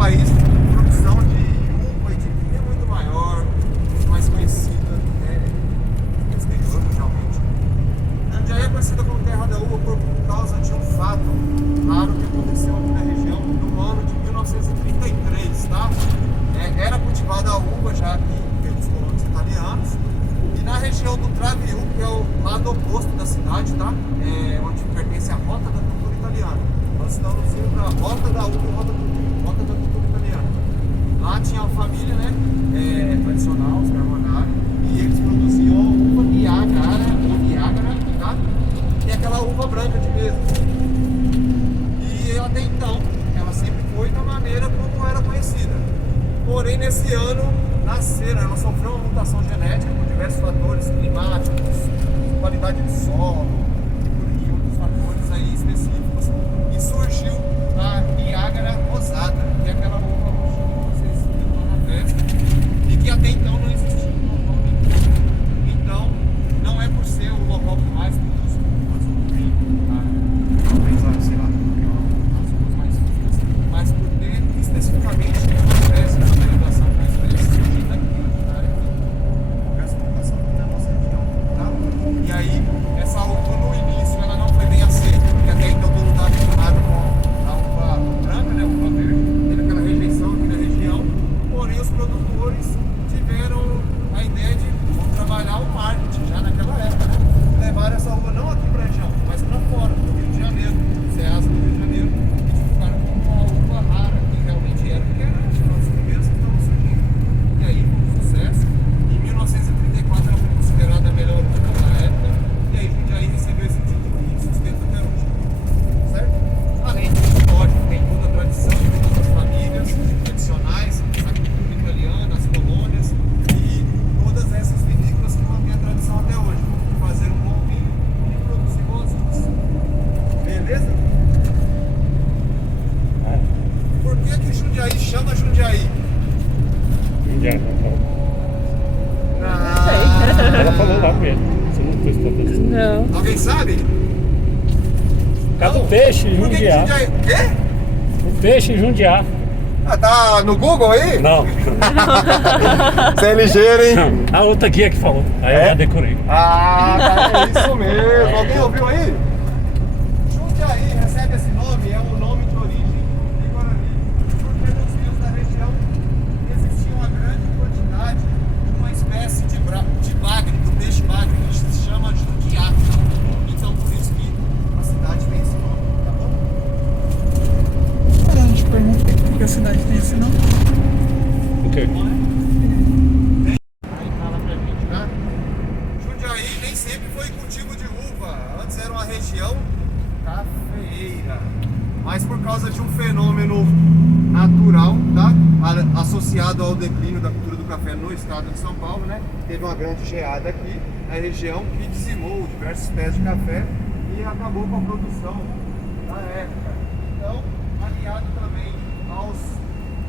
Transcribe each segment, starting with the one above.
país, a produção de uva e de vinho é muito maior, muito mais conhecida, né? No exterior, mundialmente. Jundiaí é conhecida como terra da uva por causa de um fato raro que aconteceu aqui na região no ano de 1933, tá? Era cultivada a uva já aqui pelos colonos italianos. E na região do Traviú, que é o lado oposto da cidade, tá? Onde pertence à rota da cultura italiana. Nós estamos indo para a rota da uva e rota da cultura italiana. Lá tinha uma família, né? Tradicional, os Carbonari, e eles produziam uva Niágara, tá? Que é aquela uva branca de mesa. E até então, ela sempre foi da maneira como era conhecida. Porém, nesse ano, ela sofreu uma mutação genética por diversos fatores climáticos, qualidade do solo e outros fatores aí específicos, e surgiu a Niágara rosada, que é aquela uva roxinha que vocês viram na festa, e que até então não existia no local nenhum. Então, não é por ser o local que mais produz uvas ou vinho, talvez, sei lá, as uvas mais finas, mas por ter especificamente uma espécie de derivação da espécie surgida aqui na área aqui. Essa mutação aqui na nossa região, tá? E aí, essa uva no início ela não foi bem aceita, porque até então todo mundo estava acostumado com a uva branca, né, a uva verde, teve aquela rejeição aqui na região, porém os produtores tiveram a ideia de trabalhar o marketing já naquela época, né? Levaram essa uva não aqui para a região, mas para fora, do Rio de Janeiro, Ceasa do Rio de Janeiro, e divulgaram como uma uva rara, que realmente era, porque era uma das primeiras que estavam surgindo. E aí, foi um sucesso. Em 1934 ela foi considerada a melhor uva daquela época, e aí Jundiaí recebeu esse título e sustenta até hoje. Certo? Além disso, lógico, tem toda a tradição de todas as famílias tradicionais, a cultura italiana, as colônias e todas essas vinícolas que mantêm a tradição até hoje, de fazer um bom vinho e produzir boas uvas. Beleza? Por que Jundiaí chama Jundiaí? Jundiaí, Ah, ela falou lá mesmo. Você não prestou atenção. Não. alguém sabe? Cada Não. peixe Por que Jundiá. Jundiaí? Quê? O peixe Jundiá. Ah, tá no Google aí? Não. Você é ligeiro, hein? A outra guia que falou. Aí eu já decorei. Ah, tá, é isso mesmo. Alguém ouviu aí? Jundiaí recebe esse nome, é um nome de origem de Guarani, porque nos rios da região existia uma grande quantidade de uma espécie de bagre, do peixe bagre, que se chama jundiá. Então, por isso que a cidade tem esse nome, tá bom? A gente pergunta por que a cidade tem esse nome. O quê? Aí fala pra gente, tá? Jundiaí nem sempre foi cultivo de uva. Antes era uma região cafeeira. Mas por causa de um fenômeno natural, tá? Associado ao declínio da cultura do café no estado de São Paulo, né? Teve uma grande geada aqui na região que dizimou diversos pés de café e acabou com a produção na época. Então, aliado também aos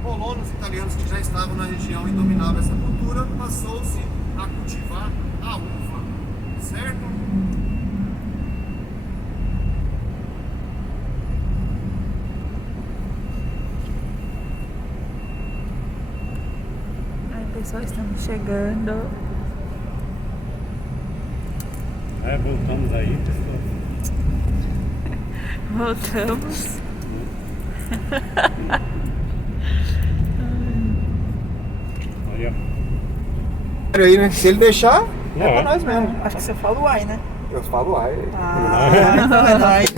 colonos italianos que já estavam na região e dominavam essa cultura, passou-se a cultivar a uva, certo? Ai, pessoal, estamos chegando. Voltamos aí, pessoal. Voltamos. Olha. Aí, né? Se ele deixar, é Ó. pra nós mesmo. Acho que você fala uai, né? Eu falo, ai. Então é nóis.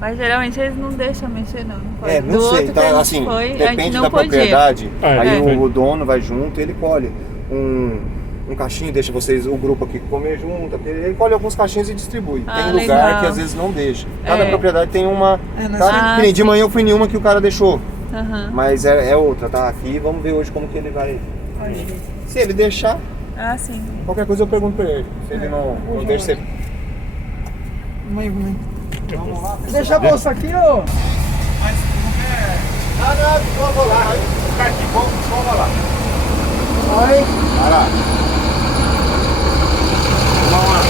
Mas geralmente eles não deixam mexer, não. Não pode. É, Do não sei, outro que a então gente assim, foi, a gente depende não da podia. propriedade, aí É. o dono vai junto, ele colhe um cachinho, deixa vocês, o grupo aqui comer junto, ele colhe alguns cachinhos e distribui. Ah, Tem lugar legal. que às vezes não deixa. Cada É. propriedade tem uma, nós tá? fomos- Que nem de manhã eu fui em uma que o cara deixou, Aham. mas é outra, tá? Aqui, vamos ver hoje como que ele vai. Se ele deixar, Ah, sim. qualquer coisa eu pergunto pra ele. Se ele não deixa você... Vamos lá. Deixa a bolsa aqui, ô. Mas não quer... Ah, não, vou lá. Ficar aqui, vamos lá. Vai. Vai lá. Vamos lá.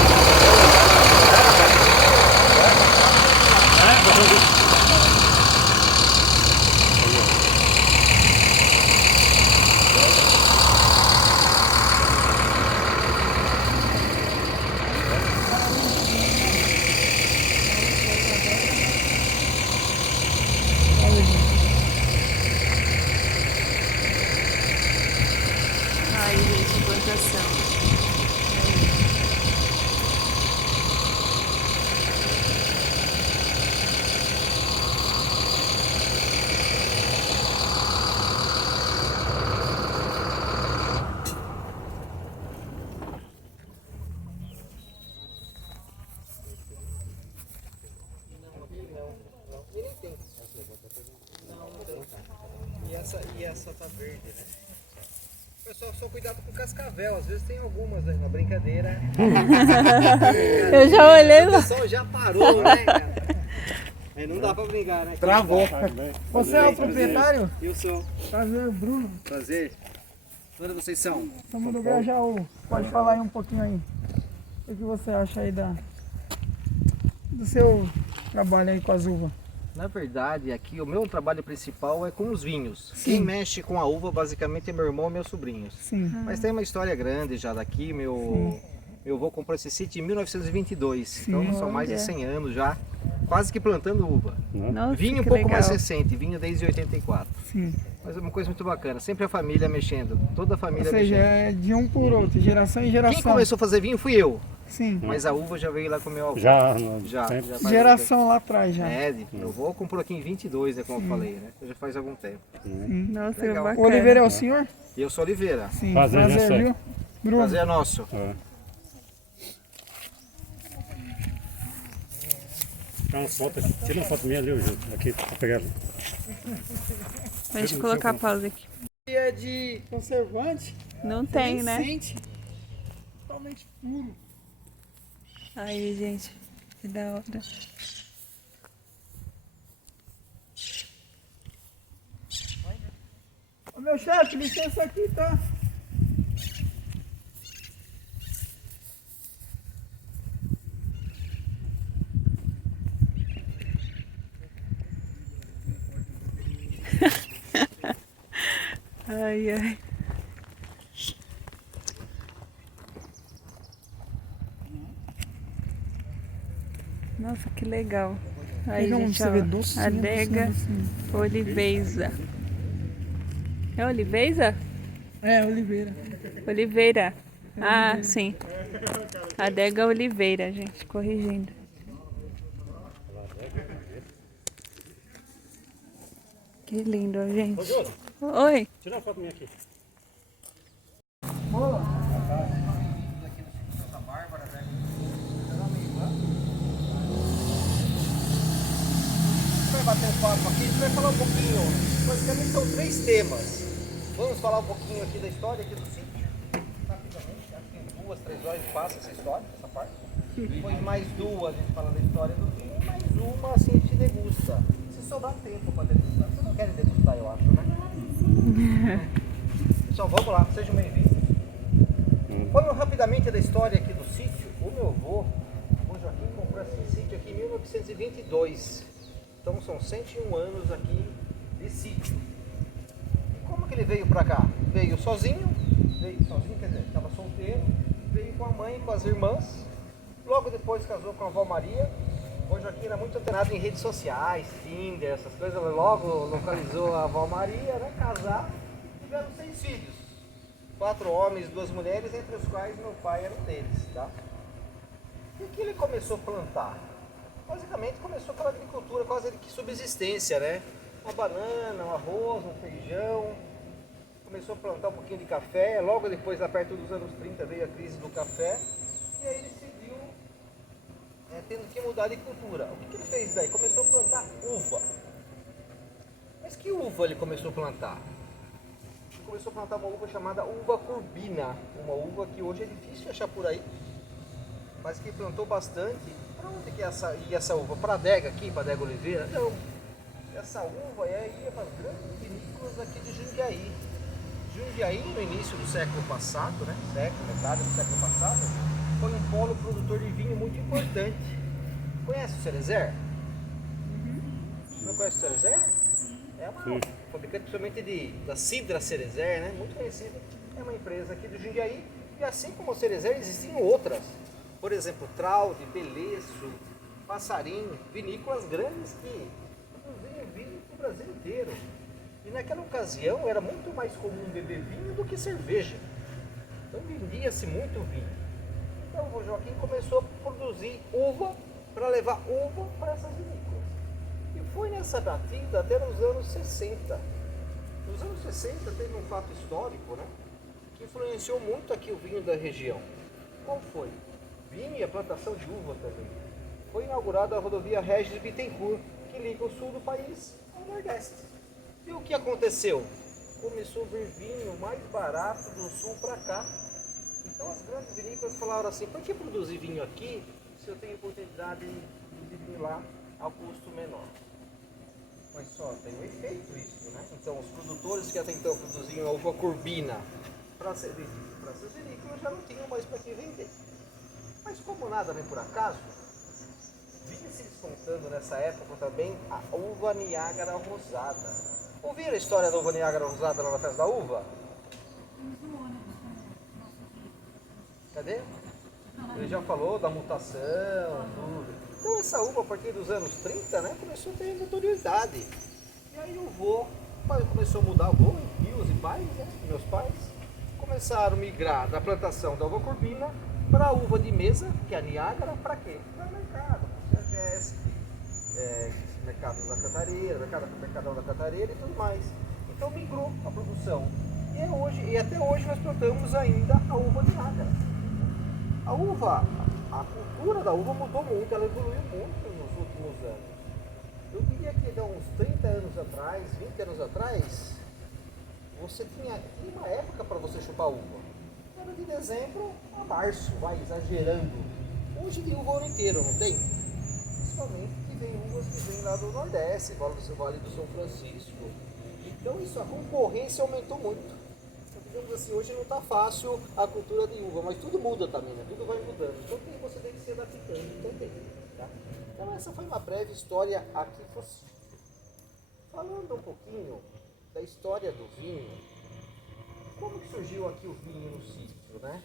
E essa tá verde, né? Pessoal, só cuidado com cascavel, às vezes tem algumas aí na brincadeira. Eu já olhei O lá. pessoal já parou, né, cara? Aí não dá pra brincar, né? Travou. Tá bem. Você é o proprietário? Eu sou. Prazer, Bruno. Prazer. Onde vocês são? Estamos do Grajaú. Pode falar aí um pouquinho aí. O que você acha aí do seu trabalho aí com as uvas? Na verdade, aqui o meu trabalho principal é com os vinhos. Sim. Quem mexe com a uva basicamente é meu irmão e meus sobrinhos. Sim. Mas tem uma história grande já daqui. Meu avô comprou esse sítio em 1922. Então são mais de 100 anos já, quase que plantando uva. Nossa, Vinho um que pouco legal. mais recente, vinho desde 84. Sim. Mas é uma coisa muito bacana, sempre a família mexendo, toda a Ou família seja, mexendo. é de um por outro, geração em geração. Quem começou a fazer vinho fui eu, Sim. mas a uva já veio lá com o meu avô. Já, Já sempre. faz Geração lá atrás já. É, meu avô comprou aqui em 22, é como eu falei, né? Já faz algum tempo. Nossa, que Legal. O bacana. Oliveira é o senhor? E eu sou Oliveira. Sim. Prazer, Prazer, José. viu? Bruno. Prazer é nosso. É. Tem umas fotos aqui. Tira uma foto minha ali, ô, Júlio. Aqui, pra pegar ali. Deixa eu colocar a pausa aqui. E é de conservante. Não tem, nem né? sente. Totalmente puro. Aí, gente, que da hora. Ô meu chefe, licença aqui, tá? Ai, ai. Nossa, que legal. Aí, Pega um gente, você vê ó, doce, né, adega assim. Oliveira. É Oliveira? É, Oliveira. Oliveira. Ah, sim. Adega Oliveira, gente, corrigindo. Que lindo, gente. Ô, Júlio, Oi. tira uma foto minha aqui. Vai bater um papo aqui, a gente vai falar um pouquinho, basicamente são 3 temas. Vamos falar um pouquinho aqui da história aqui do sítio, rapidamente, acho que em 2, 3 horas a gente passa essa história, essa parte. Depois mais 2 a gente fala da história do vinho, e mais uma assim a gente degusta. Se sobrar tempo para degustar, vocês não querem degustar eu acho, né? Pessoal, vamos lá, sejam bem-vindos. Falando rapidamente da história aqui do sítio, o meu avô, o Joaquim, comprou esse sítio aqui em 1922. Então são 101 anos aqui de sítio. E como que ele veio para cá? Veio sozinho, quer dizer, estava solteiro, veio com a mãe, com as irmãs. Logo depois casou com a avó Maria. O Joaquim era muito antenado em redes sociais, Tinder, essas coisas. Logo localizou a avó Maria, né? Casaram e tiveram 6 filhos. 4 homens, 2 mulheres, entre os quais meu pai era um deles, tá? E o que ele começou a plantar? Basicamente começou pela agricultura quase de subsistência, né? Uma banana, um arroz, um feijão. Começou a plantar um pouquinho de café. Logo depois, lá perto dos anos 30, veio a crise do café. E aí ele decidiu, tendo que mudar de cultura. O que ele fez daí? Começou a plantar uva. Mas que uva ele começou a plantar? Ele começou a plantar uma uva chamada uva curbina. Uma uva que hoje é difícil achar por aí, mas que plantou bastante. Para onde que ia essa uva? Para a adega aqui, para a adega Oliveira? Não. Essa uva ia para as grandes vinícolas aqui de Jundiaí. Jundiaí, no início do século passado, né? Metade do século passado, foi um polo produtor de vinho muito importante. Conhece o Cerezer? Não conhece o Cerezer? É uma fabricante principalmente da Cidra Cerezer, né? Muito conhecida. É uma empresa aqui do Jundiaí. E assim como o Cerezer, existiam outras. Por exemplo, Traude, Beleço, Passarinho, vinícolas grandes que produziam vinho para o Brasil inteiro. E naquela ocasião era muito mais comum beber vinho do que cerveja. Então vendia-se muito vinho. Então o Joaquim começou a produzir uva para levar uva para essas vinícolas. E foi nessa batida até nos anos 60. Nos anos 60 teve um fato histórico, né, que influenciou muito aqui o vinho da região. Qual foi? Vinho e a plantação de uva também. Foi inaugurada a rodovia Regis Bittencourt, que liga o sul do país ao nordeste. E E o que aconteceu? Começou a vir vinho mais barato do sul para cá. Então as grandes vinícolas falaram assim, por que produzir vinho aqui se eu tenho oportunidade de produzir vinho lá ao custo menor? Mas só tem um efeito isso, né? Então os produtores que até então produziam uva Corbina para ser vendido para essas vinícolas já não tinham mais para que vender. Mas como nada vem por acaso, vinha se descontando nessa época também a uva Niágara Rosada. Ouviram a história da uva Niágara Rosada lá na festa da uva? Cadê? Ele já falou da mutação, tudo. Então essa uva, a partir dos anos 30, né, começou a ter notoriedade. E aí o vô começou a mudar, o vô, tios e pais, né, meus pais, começaram a migrar da plantação da uva Corbina para a uva de mesa, que é a Niágara, para quê? Para o mercado, para o CGS, mercado da Cantareira, mercadão da Cantareira e tudo mais. Então migrou a produção. E até hoje nós plantamos ainda a uva de Niágara. A uva, a cultura da uva mudou muito, ela evoluiu muito nos últimos anos. Eu diria que há uns 30 anos atrás, 20 anos atrás, você tinha uma época para você chupar uva. Era de dezembro a março, vai exagerando. Hoje tem uva o ano inteiro, não tem? Principalmente que vem uvas que vêm lá do Nordeste, Vale do São Francisco. Então isso, a concorrência aumentou muito. Digamos assim, hoje não está fácil a cultura de uva, mas tudo muda também, né? Tudo vai mudando. Então você tem que se adaptando também. Tá? Então essa foi uma breve história aqui possível. Falando um pouquinho da história do vinho, como que surgiu aqui o vinho no sítio, né?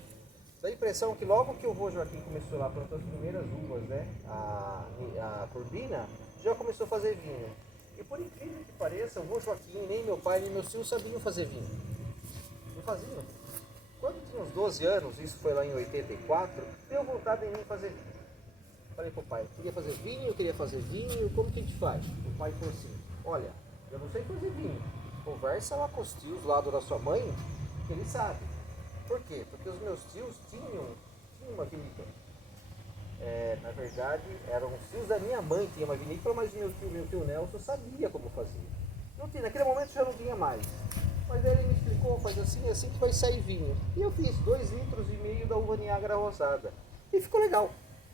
Dá a impressão que logo que o vô Joaquim começou lá a plantar as primeiras uvas, né? A Corbina, já começou a fazer vinho. E por incrível que pareça, o vô Joaquim, nem meu pai, nem meu tio sabiam fazer vinho. Não faziam. Quando tinha uns 12 anos, isso foi lá em 84, deu vontade em mim fazer vinho. Falei pro pai, queria fazer vinho, como que a gente faz? O pai falou assim, olha, eu não sei fazer vinho, conversa lá com os tios lá da sua mãe, que ele sabe. Por quê? Porque os meus tios tinham uma vinícola. Na verdade, eram os tios da minha mãe que tinham uma vinícola, mas meu tio Nelson sabia como fazer. Não tinha, naquele momento já não tinha mais. Mas aí ele me explicou, faz assim que vai sair vinho. E eu fiz 2,5 litros da uva Niágara Rosada. E ficou legal.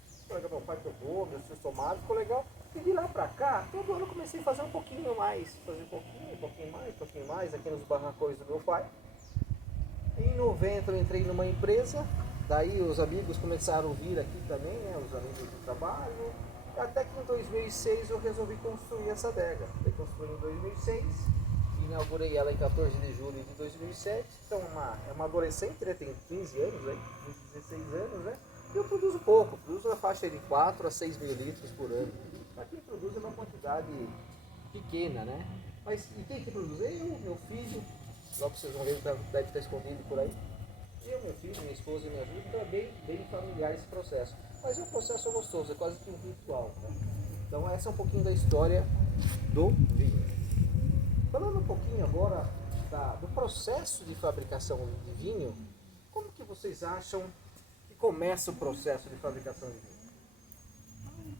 Ficou legal, meu pai pegou, meus tios tomaram, ficou legal. E de lá pra cá, todo ano eu comecei a fazer um pouquinho mais. Fazer um pouquinho mais, aqui nos barracões do meu pai. Em 90 eu entrei numa empresa, daí os amigos começaram a vir aqui também, né, os amigos do trabalho. Até que em 2006 eu resolvi construir essa adega. Eu construí em 2006. Inaugurei ela em 14 de julho de 2007, então é uma adolescente, né? Tem 15 anos, aí, 16 anos, né? E eu produzo pouco, produzo na faixa de 4 a 6 mil litros por ano. Para quem produz é uma quantidade pequena, né? Mas e quem que produz? Eu, meu filho, logo vocês vão ver, deve estar escondido por aí. Eu, meu filho, minha esposa e minha ajuda, então é bem familiar esse processo. Mas é um processo gostoso, é quase que um ritual, né? Então essa é um pouquinho da história do vinho. Falando um pouquinho agora do processo de fabricação de vinho, como que vocês acham que começa o processo de fabricação de vinho?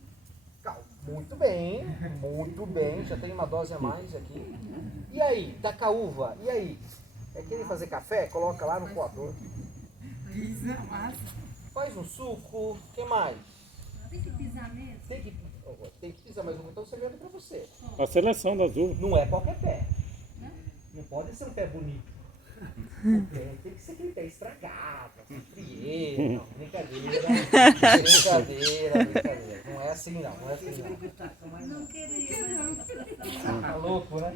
Calma, muito bem, já tem uma dose a mais aqui. E aí, tá com a uva, e aí? É querer fazer café? Coloca lá no coador. Faz um suco, o que mais? Tem que pisar mesmo? Tem que pisar, mas eu vou botar um segredo pra você. A seleção das uvas. Não é qualquer pé. Não pode ser um pé bonito. O pé tem que ser aquele pé estragado, frieiro. Não, brincadeira. Não é assim não, Não queria, não. Tá louco, né?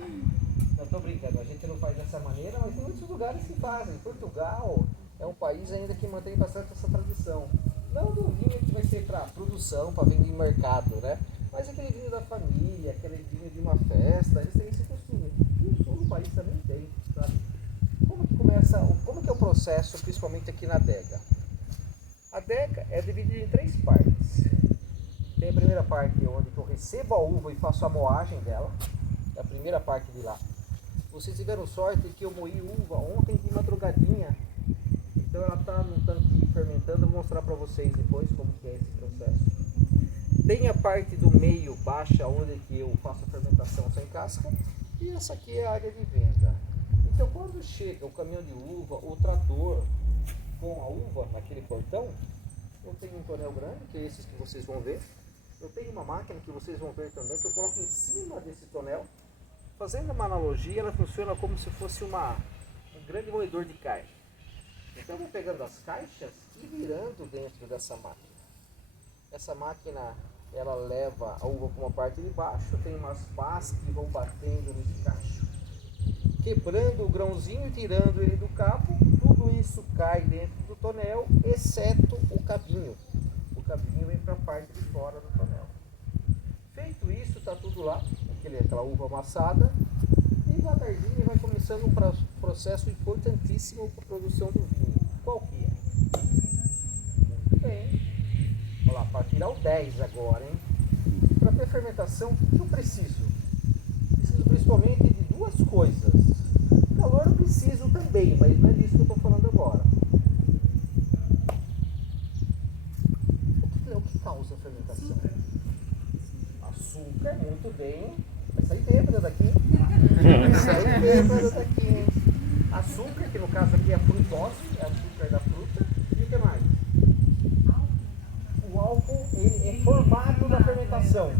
Não tô brincando, a gente não faz dessa maneira, mas tem muitos lugares que fazem. Portugal é um país ainda que mantém bastante essa tradição. Não do vinho que vai ser para produção, para vender em mercado, né? Mas aquele vinho da família, aquele vinho de uma festa, eles têm esse costume. E o sul do país também tem, sabe? Como que é o processo, principalmente aqui na adega? A adega é dividida em 3 partes. Tem a primeira parte onde eu recebo a uva e faço a moagem dela. É a primeira parte de lá. Vocês tiveram sorte que eu moí uva ontem de madrugadinha. Então ela está no tanque fermentando, eu vou mostrar para vocês depois como que é esse processo. Tem a parte do meio baixa, onde que eu faço a fermentação sem casca. E essa aqui é a área de venda. Então quando chega o caminhão de uva, o trator com a uva naquele portão, eu tenho um tonel grande, que é esses que vocês vão ver. Eu tenho uma máquina que vocês vão ver também, que eu coloco em cima desse tonel. Fazendo uma analogia, ela funciona como se fosse um grande moedor de carne. Então eu vou pegando as caixas e virando dentro dessa máquina. Essa máquina, ela leva a uva para uma parte de baixo, tem umas pás que vão batendo nesse cacho, quebrando o grãozinho e tirando ele do cabo. Tudo isso cai dentro do tonel, exceto o cabinho. O cabinho vem para a parte de fora do tonel. Feito isso, está tudo lá, aquela uva amassada, e devagarzinho vai começando um processo importantíssimo para a produção do vinho. Qual que é? Muito bem. Olha lá, para tirar o 10 agora, hein? Para ter fermentação, o que eu preciso? Preciso principalmente de duas coisas. Calor eu preciso também, mas não é disso que eu estou falando agora. O que causa a fermentação? Açúcar, muito bem. Vai sair bêbada daqui. Vai sair bêbada daqui. Açúcar, que no caso aqui é a frutose, é açúcar da fruta. E o que mais? O álcool, ele é formado na fermentação.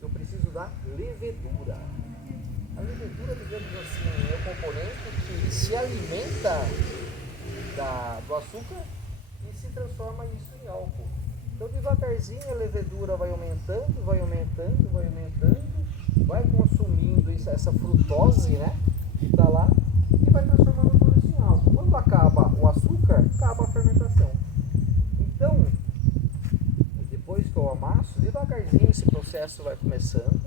Eu preciso da levedura. A levedura, digamos assim, é o componente que se alimenta do açúcar e se transforma isso em álcool. Então devagarzinho a levedura vai aumentando, vai aumentando, vai aumentando, vai consumindo essa frutose, né, que está lá, e vai transformando tudo isso em álcool. Quando acaba o açúcar, acaba a fermentação. Então, depois que eu amasso, devagarzinho esse processo vai começando,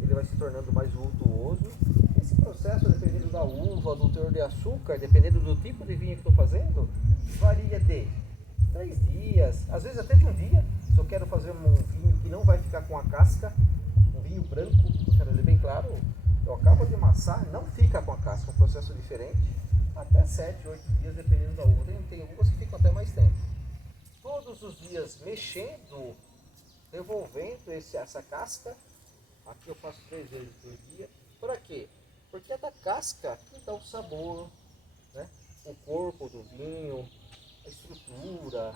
ele vai se tornando mais vultuoso. Esse processo, dependendo da uva, do teor de açúcar, dependendo do tipo de vinho que estou fazendo, varia de 3 dias, às vezes até de um dia. Se eu quero fazer um vinho que não vai ficar com a casca, um vinho branco, eu quero ele bem claro, eu acabo de amassar, não fica com a casca, é um processo diferente, até 7, 8 dias, dependendo da uva. Tem uvas que ficam até mais tempo. Todos os dias mexendo, devolvendo essa casca. Aqui eu faço 3 vezes por dia. Por quê? Porque é da casca que dá o sabor, né? O corpo do vinho, a estrutura,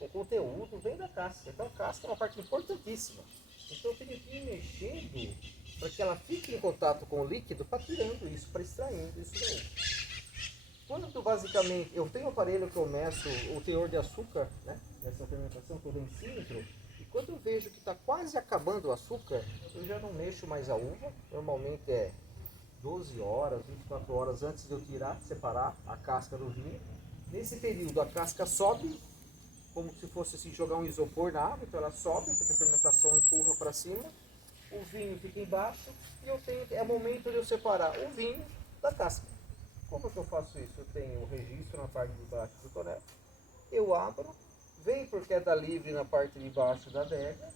o conteúdo vem da casca. Então a casca é uma parte importantíssima. Então eu tenho que ir mexendo para que ela fique em contato com o líquido, para tirando isso, para extraindo isso daí. Quando basicamente eu tenho um aparelho que eu meço o teor de açúcar, né, nessa fermentação que eu densímetro, e quando eu vejo que está quase acabando o açúcar, eu já não mexo mais a uva. Normalmente é 12 horas, 24 horas antes de eu tirar, separar a casca do vinho. Nesse período a casca sobe, como se fosse assim, jogar um isopor na água, então ela sobe, porque a fermentação empurra para cima, o vinho fica embaixo e é momento de eu separar o vinho da casca. Como que eu faço isso? Eu tenho o registro na parte de baixo do tonel, eu abro, vem por queda livre na parte de baixo da adega,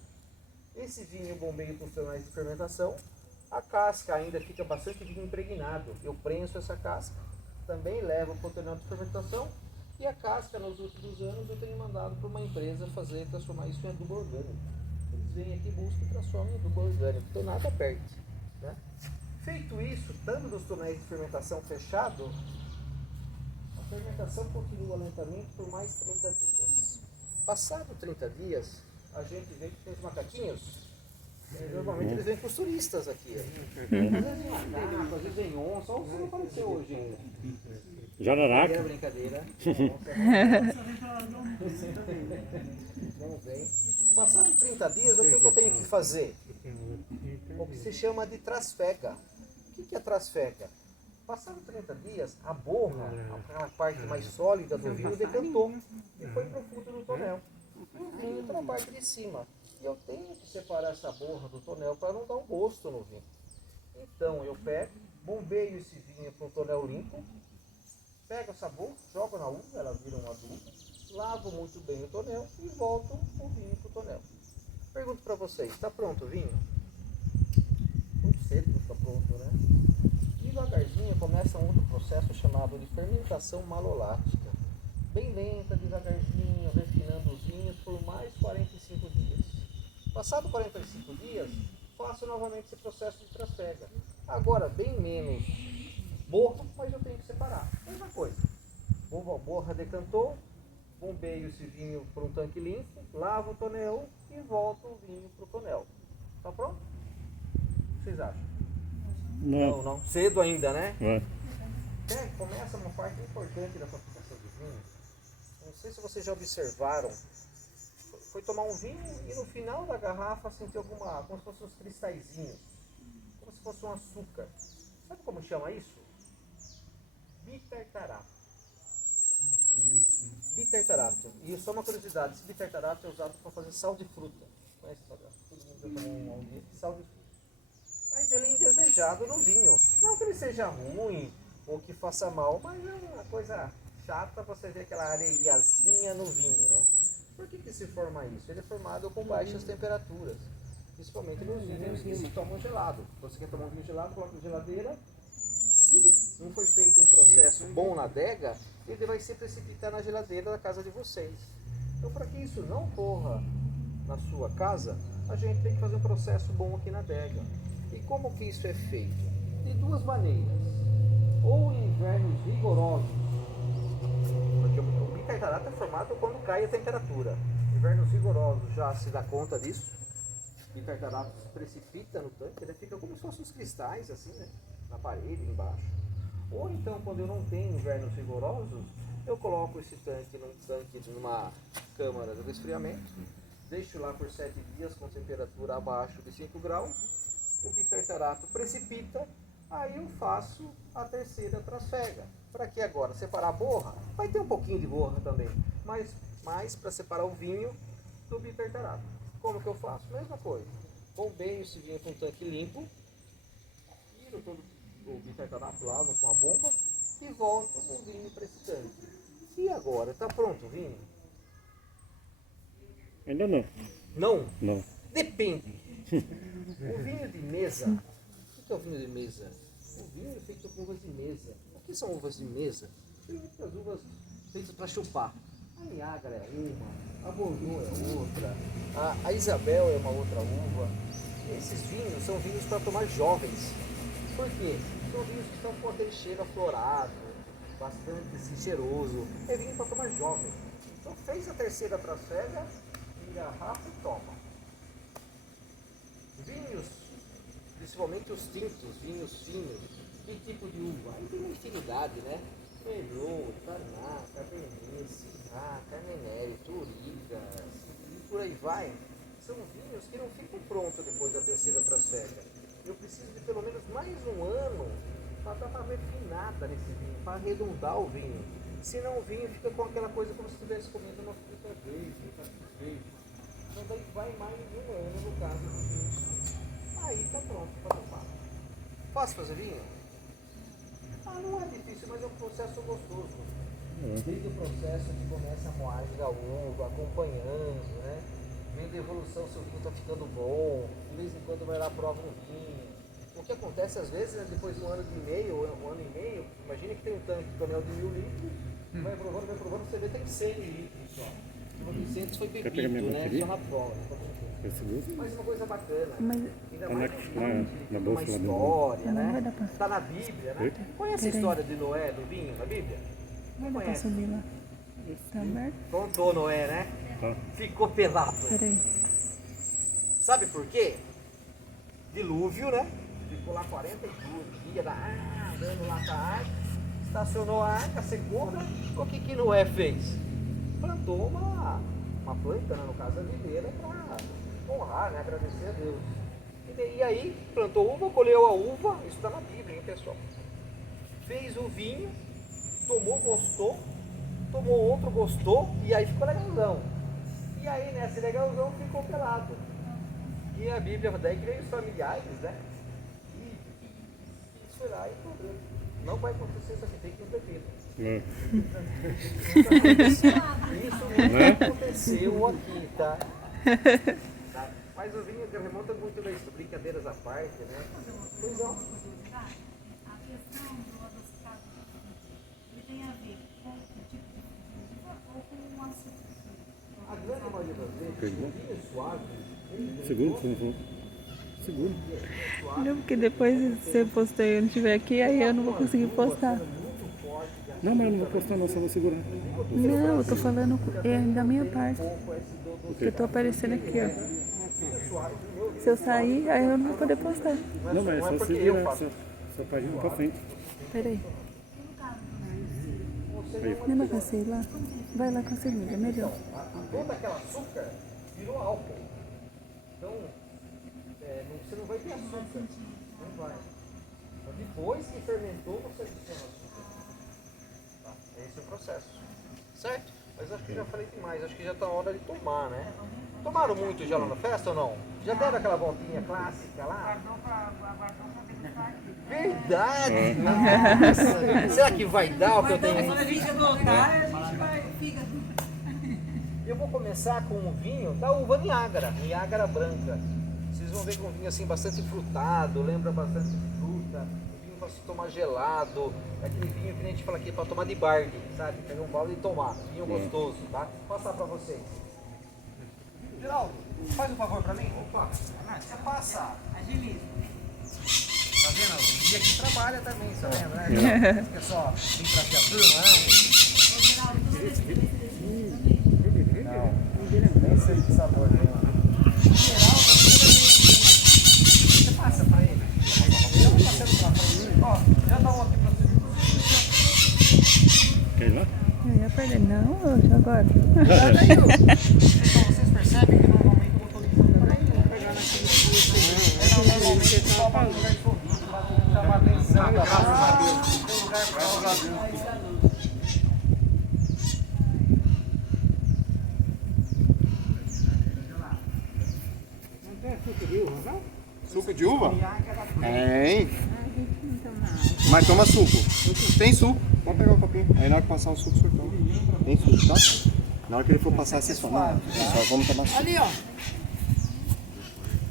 esse vinho bombeio para os tonais de fermentação, a casca ainda fica bastante vinho impregnado, eu prenso essa casca, também levo para o tonel de fermentação, e a casca nos últimos anos eu tenho mandado para uma empresa transformar isso em adubo orgânico. Eles vêm aqui, buscam e transformam em adubo orgânico, então nada perde, né? Feito isso, estando os tonéis de fermentação fechados, a fermentação continua lentamente por mais 30 dias. Passado 30 dias, a gente vê que tem os macaquinhos. Normalmente eles vêm com os turistas aqui. Às vezes vem macaco, às vezes vem onça. A onça não apareceu hoje ainda. Jararaca. Brincadeira. Não vem. Passado 30 dias, o que eu tenho que fazer? O que se chama de trasfega. O que é trasfega? Passado 30 dias, a borra, aquela parte mais sólida do vinho, decantou e foi para o fundo do tonel. E o vinho está na parte de cima. E eu tenho que separar essa borra do tonel para não dar um gosto no vinho. Então eu pego, bombeio esse vinho para um tonel limpo, pego essa borra, jogo na uva, ela vira um adubo, lavo muito bem o tonel e volto o vinho para o tonel. Pergunto para vocês, está pronto o vinho? Muito cedo está pronto, né? Devagarzinho começa um outro processo chamado de fermentação malolática. Bem lenta, devagarzinho, refinando os vinhos por mais 45 dias. Passado 45 dias, faço novamente esse processo de trasfega. Agora, bem menos borra, mas eu tenho que separar. Mesma coisa. Borra decantou, bombeio esse vinho para um tanque limpo, lavo o tonel e volto o vinho para o tonel. Tá pronto? O que vocês acham? Não. Cedo ainda, né? Começa uma parte importante da fabricação do vinho. Não sei se vocês já observaram. Foi tomar um vinho e no final da garrafa sentiu como se fossem uns cristalzinhos. Como se fosse um açúcar. Sabe como chama isso? Bitartarato. Bitartarato. E só uma curiosidade, esse bitartarato é usado para fazer sal de fruta. Conhece sal de fruta? Todo mundo já tomou um de sal de fruta. Mas ele é indesejado no vinho. Não que ele seja ruim ou que faça mal, mas é uma coisa chata você ver aquela areiazinha no vinho, né? Por que se forma isso? Ele é formado com baixas temperaturas, principalmente nos vinhos que se tomam gelado. Você quer tomar um vinho gelado, coloca na geladeira. Se não foi feito um processo bom na adega, ele vai se precipitar na geladeira da casa de vocês. Então, para que isso não ocorra na sua casa, a gente tem que fazer um processo bom aqui na adega. E como que isso é feito? De duas maneiras. Ou em invernos rigorosos, porque o bitartarato é formado quando cai a temperatura. Invernos rigorosos já se dá conta disso. O bitartarato se precipita no tanque, ele fica como se fossem os cristais, assim, né? Na parede, embaixo. Ou então, quando eu não tenho invernos rigorosos, eu coloco esse tanque numa câmara de resfriamento, deixo lá por 7 dias com temperatura abaixo de 5 graus, o bitartarato precipita, aí eu faço a terceira trasfega. Para que agora? Separar a borra? Vai ter um pouquinho de borra também, mas mais para separar o vinho do bitartarato. Como que eu faço? Mesma coisa. Bombeio esse vinho com um tanque limpo, tiro todo o bitartarato, lavo com a bomba e volto o vinho para esse tanque. E agora? Está pronto o vinho? Ainda não. Não? Não. Depende. O vinho de mesa, o que é o vinho de mesa? O vinho é feito com uvas de mesa. O que são uvas de mesa? Tem muitas uvas feitas para chupar. A Niágara é uma, a Bordeaux é outra, a Isabel é uma outra uva. Esses vinhos são vinhos para tomar jovens. Por quê? São vinhos que estão com aquele cheiro aflorado, bastante assim, cheiroso. É vinho para tomar jovem. Então fez a terceira trasfega, engarrafa e toma. Vinhos, principalmente os tintos, vinhos finos, que tipo de uva? Aí tem uma infinidade, né? Merlot, Tannat, Cabernet, Syrah, Carmenère, Touriga, e por aí vai. São vinhos que não ficam prontos depois da terceira trasfega. Eu preciso de pelo menos mais um ano para dar uma refinada nesse vinho, para arredondar o vinho. Senão o vinho fica com aquela coisa como se estivesse comendo uma fruta verde, Então daí vai mais de um ano no caso do vinho. Aí tá pronto para tomar. Posso fazer vinho? Não é difícil, mas é um processo gostoso. Desde o processo que começa a moagem da uva, acompanhando, né? Vendo a evolução, se o vinho está ficando bom, de vez em quando vai lá prova um vinho. O que acontece às vezes, né, depois de um ano e meio, imagine que tem um tanque de tonel de 1000 litros, vai provando, você vê que tem 100 litros só. O 900 foi pegar pepito, minha né? bateria? Só na prova. Mas uma coisa bacana, ainda mais na uma bolsa lá do história, Não vai né? dar pra- Está na Bíblia, né? Oi? Conhece a história de Noé, do vinho, na Bíblia? Vai dar pra Conhece? subir lá. Tá aberto? Contou Noé, né? Tá. Ficou pelado. Peraí. Sabe por quê? Dilúvio, né? Ficou lá 42 dias andando lá com a arca, estacionou a arca, secou, né? O que Noé fez? Plantou uma planta, né? No caso a videira, para honrar, né? Agradecer a Deus. E aí plantou uva, colheu a uva, isso está na Bíblia, hein, pessoal? Fez o vinho, tomou, gostou, tomou outro, gostou, e aí ficou legalzão. E aí nesse legalzão ficou pelado. E a Bíblia, daí que veio os familiares, né? E isso foi lá e problema. Não vai acontecer isso aqui, tem que ter pepino. Isso não aconteceu aqui, tá? Mas o vinho remonta muito da história, brincadeiras à parte, né? Pois não. A questão do adocicado, ele tem a ver com o tipo de uva ou com o açúcar? A grande maioria das vezes, o vinho suave, Seguro, por favor. Seguro. Não, porque depois se você postar e eu não estiver aqui, aí eu não vou conseguir postar. Não, mas eu não vou postar não, só vou segurar. Não, eu tô falando da minha parte. Eu tô aparecendo aqui, ó. Se eu sair, aí eu não vou poder postar. Não, mas é só segurar, só pra ir pra frente. Peraí. Lembra que eu sei lá? Vai lá com a segunda, é melhor. Todo aquele açúcar virou álcool. Então, você não vai ter açúcar. Não vai. Então, depois que fermentou, você adiciona açúcar. Tá? Esse é o processo. Certo? Mas acho que já falei demais. Acho que já está na hora de tomar, né? Tomaram muito já lá na festa ou não? Já deram aquela voltinha clássica lá? Verdade! Nossa. Será que vai dar o que eu tenho? Quando a gente voltar, a gente vai. Eu vou começar com um vinho da uva Niágara, Niágara branca. Vocês vão ver que é um vinho assim bastante frutado, lembra bastante de fruta, um vinho para se tomar gelado, aquele vinho que a gente fala aqui para tomar de barde, sabe? Pegar um balde e tomar, vinho gostoso, tá? Vou passar para vocês. Geraldo, faz um favor para mim. Opa, você passa. Agiliza. Tá vendo? O dia que trabalha também, tá vendo, né? Que é só vir pra aqui a turma, né? Não, nem sei que sabor tem. Você passa pra ele. Eu vou passando pra frente. Ó, já dá um aqui pra você. Quer ir lá? Eu ia perder. Não, hoje, agora. Então, vocês percebem que normalmente o motorista não vai pegar naquele normalmente ele só para lugar de sorriso, para chamar atenção, graças a Deus. Tem lugar para Suco de uva? Tem. Mas toma suco. Tem suco. Pode pegar o copinho. Aí na hora que passar o suco, o senhor toma. Tem suco, tá? Na hora que ele for passar, você só. Não, só vamos tomar suco. Ali, ó.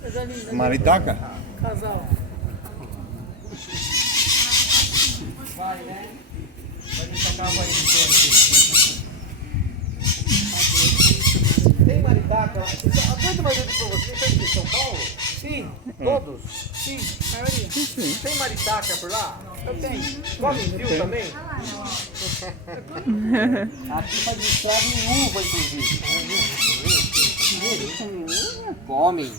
Coisa linda. Maritaca? Casal. Vai, né? Vai deixar a cava aí no torno. Tem maritaca? Aguenta mais ele pra você. Tem de São Paulo? Sim. Todos? Sim, maioria. Tem maritaca por lá? Eu tenho. Come fio também? Aqui faz estrago em uva, inclusive. Come.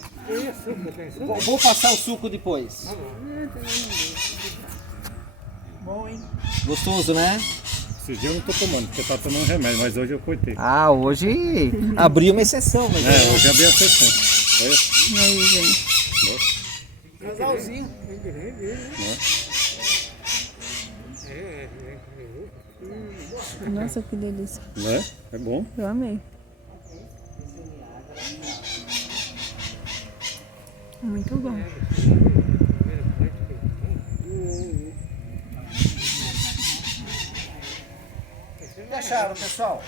Vou passar o suco depois. Bom, hein? Gostoso, né? Esses dias eu não tô tomando, porque tá tomando remédio, mas hoje eu cortei. Ah, hoje abriu uma exceção. Mas Hoje abri a sessão. Olha. E aí, gente? Casalzinho. Nossa, que delícia. Não é? É bom. Eu amei. Muito bom. o que acharam, pessoal?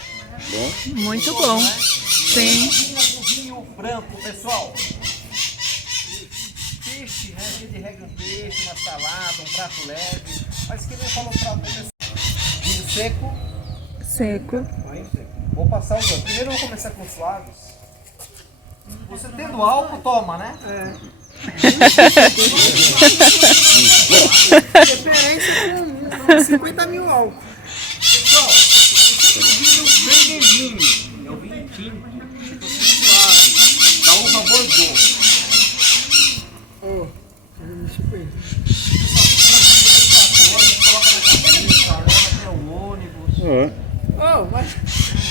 Bom. Muito bom. Sim. Com vinho branco, pessoal. Peixe, né? A gente rega um peixe, uma salada, um prato leve. Mas que nem falou um prato pessoal. Vinho seco. Seco. Vou passar os dois. Primeiro eu vou começar com os suaves. Você tendo álcool, toma, né? Referência com 50 mil álcool. Pessoal, esse é um vinho vermelhinho. É o vinho tinto. Suave. Da uva Bordeaux. Ó, deixa eu ver. Oh, mas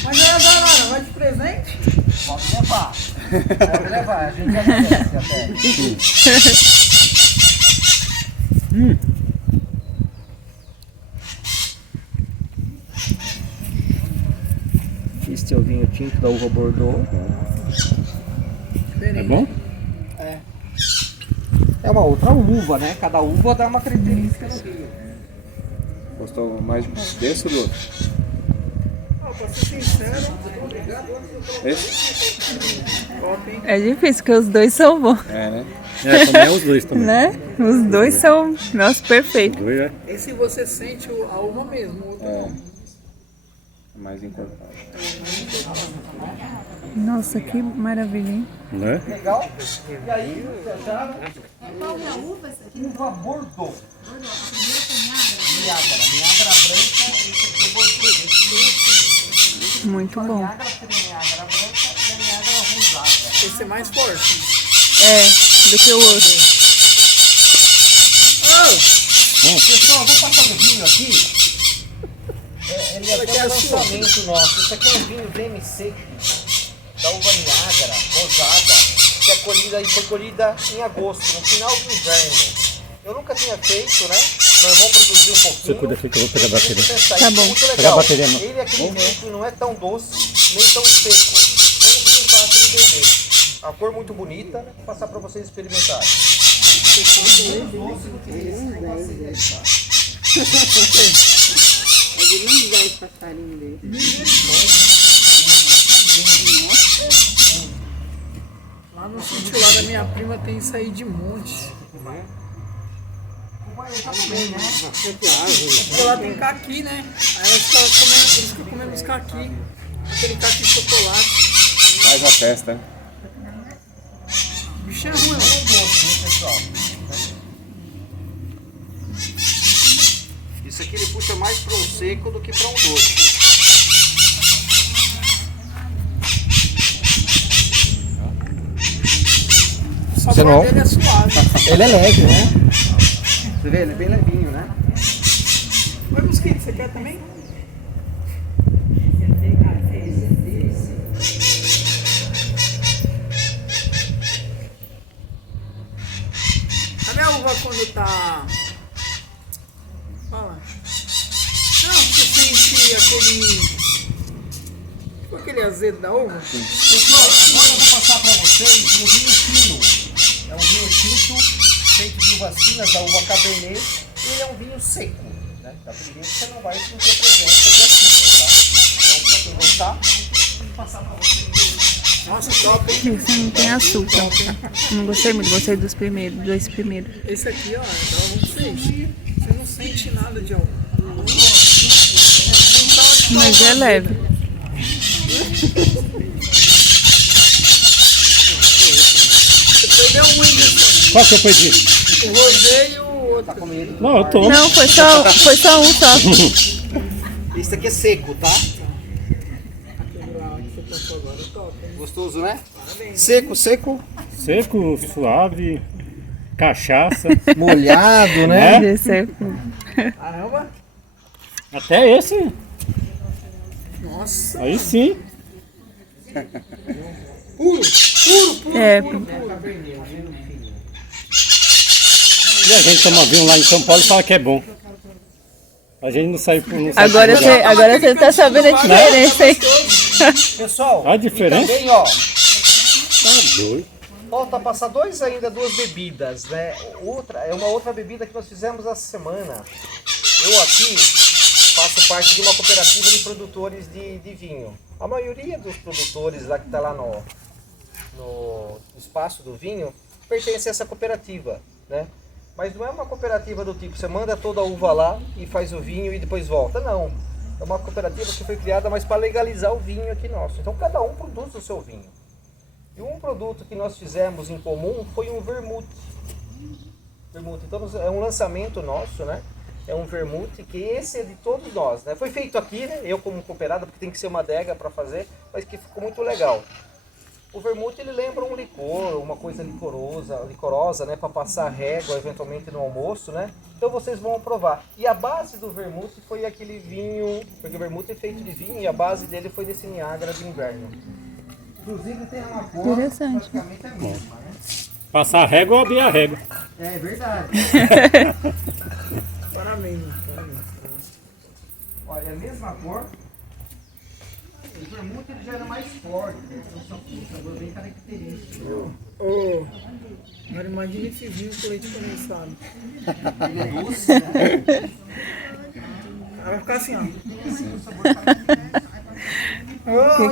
não é azarada, vai de presente? Pode levar. Pode levar, a gente agradece até. Este é o vinho tinto da uva Bordeaux. É bom? É uma outra uva, né? Cada uva dá uma característica no vinho. Gostou mais desse ou do outro? Pra ser sincero, Esse? top, hein? É difícil, porque os dois são bons, É, né? É, também é os dois também. né? Os dois são, nossa, perfeito. Os dois, é. Esse você sente a uva mesmo. O outro não. mais encorpado. Nossa, que maravilha, hein? Né? Legal? E aí, vocês acharam? Qual que é a uva essa aqui? Uva Bordeaux. Bordeaux. A primeira foi Niágara. Niágara branca, esse aqui é o Bordeaux. Muito bom. Niágara tem a Niágara branca e a Niágara rosada. Esse é mais forte. É, do que o outro. Pessoal, eu vou passar um vinho aqui. Ele é até um lançamento nosso. Isso aqui é um vinho DMC da uva Niágara, rosada, que é colhida e foi colhida em agosto, no final do inverno. Eu nunca tinha feito, né? Meu irmão produziu um pouquinho. Você cuida aqui que eu vou pegar a bateria. Tá bom. Muito legal. Pegar a bateria, não. Ele é aquele vinho que não é tão doce, nem tão seco. É um vinho fácil de beber. A cor muito bonita, né? Vou passar para vocês experimentarem. Lá no sítio lá da minha prima tem isso aí de monte. Porque lá tem caqui, né? Aí elas ficam comendo, eles ficam comendo os caqui. Aquele caqui de chocolate. Faz a festa. O bicho é ruim, né? Pessoal. Isso aqui ele puxa mais para um seco do que para um doce. O sabor dele é suave. Ele é leve, né? Você vê, ele é bem levinho, né? Oi, Mosquito, você quer também? Cadê a uva quando tá... Fala. Não, você sente aquele azedo da uva? Pessoal, agora eu vou passar para vocês um vinho fino. É um vinho tinto, feito de uvas finas, da uva Cabernet. Ele é um vinho seco, né? Da primeira você não vai sentir a presença de açúcar, tá? Então, para quem gostar, vou passar para vocês. Nossa, top, hein? Esse não tem açúcar. Não gostei muito, gostei dos dois primeiros. Esse aqui, ó, então você não sente nada de álcool. Mas é leve. Você perdeu um Whindersson. Qual que eu perdi? O Rosé e o outro. Não, eu tomo. Não, foi só um só. Esse aqui é seco, tá? Gostoso, né? Seco, seco. Seco, suave, cachaça. Molhado, né? Esse é... Caramba. Até esse. Nossa. Aí sim. É, E a gente toma vinho lá em São Paulo e fala que é bom. A gente não sai por... Não sai agora você tá sabendo a diferença, hein? Pessoal, A diferença? e também, ó, Tá doido. falta passar duas bebidas, né? É uma outra bebida que nós fizemos essa semana. Eu aqui faço parte de uma cooperativa de produtores de vinho. A maioria dos produtores lá que está lá no espaço do vinho pertence a essa cooperativa, né? Mas não é uma cooperativa do tipo, você manda toda a uva lá e faz o vinho e depois volta, não. É uma cooperativa que foi criada mais para legalizar o vinho aqui nosso. Então cada um produz o seu vinho. E um produto que nós fizemos em comum foi um vermute. Então é um lançamento nosso, né? É um vermute que esse é de todos nós, né? Foi feito aqui, né? Eu como cooperado, porque tem que ser uma adega para fazer, mas que ficou muito legal. O vermute ele lembra um licor, uma coisa licorosa, né? Para passar régua eventualmente no almoço, né? Então vocês vão provar. E a base do vermute foi aquele vinho, porque o vermute é feito de vinho e a base dele foi desse Niágara de inverno. Inclusive tem uma cor Interessante. praticamente a mesma, né? Passar a régua ou abrir a régua. É verdade. Parabéns. Olha, é a mesma cor. O vermute ele já era mais forte, né? Então, só que um sabor bem característico. Ô, agora imagina esse vinho com leite condensado. Ele é doce, né? Vai ficar assim, ó.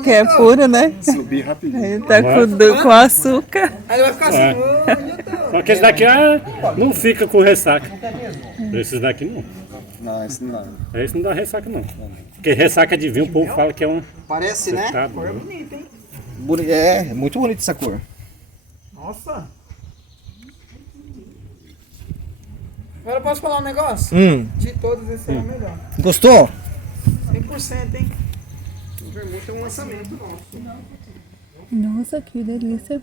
Que é puro, né? Subir rapidinho. Aí tá com açúcar. Aí ele vai ficar assim, É. ô, onde tá? Só que esse daqui não fica com ressaca. Esses daqui não. Não, esse não dá. Esse não dá ressaca não. Porque ressaca de vinho, o povo fala que é um... Parece, né? Tá Cor bom. bonita, hein? É, muito bonita essa cor. Nossa. Agora eu posso falar um negócio? De todos, esse é o melhor. Gostou? 100%, hein? O vermute é um lançamento nosso. Nossa, que delícia.